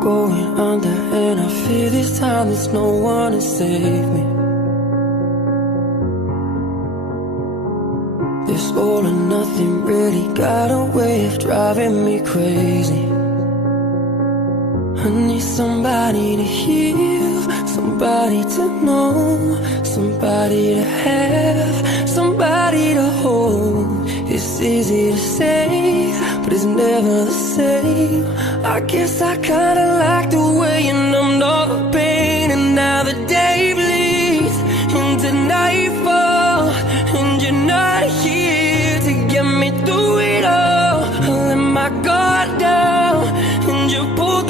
going under, and I fear this time there's no one to save me. This all or nothing really got a way of driving me crazy. I need somebody to heal, somebody to know, somebody to have, somebody to hold. It's easy to say, but it's never the same. I guess I kinda like the way you numbed all the pain, and now the day bleeds into nightfall, and you're not here to get me through it all. I let my guard down, and you pulled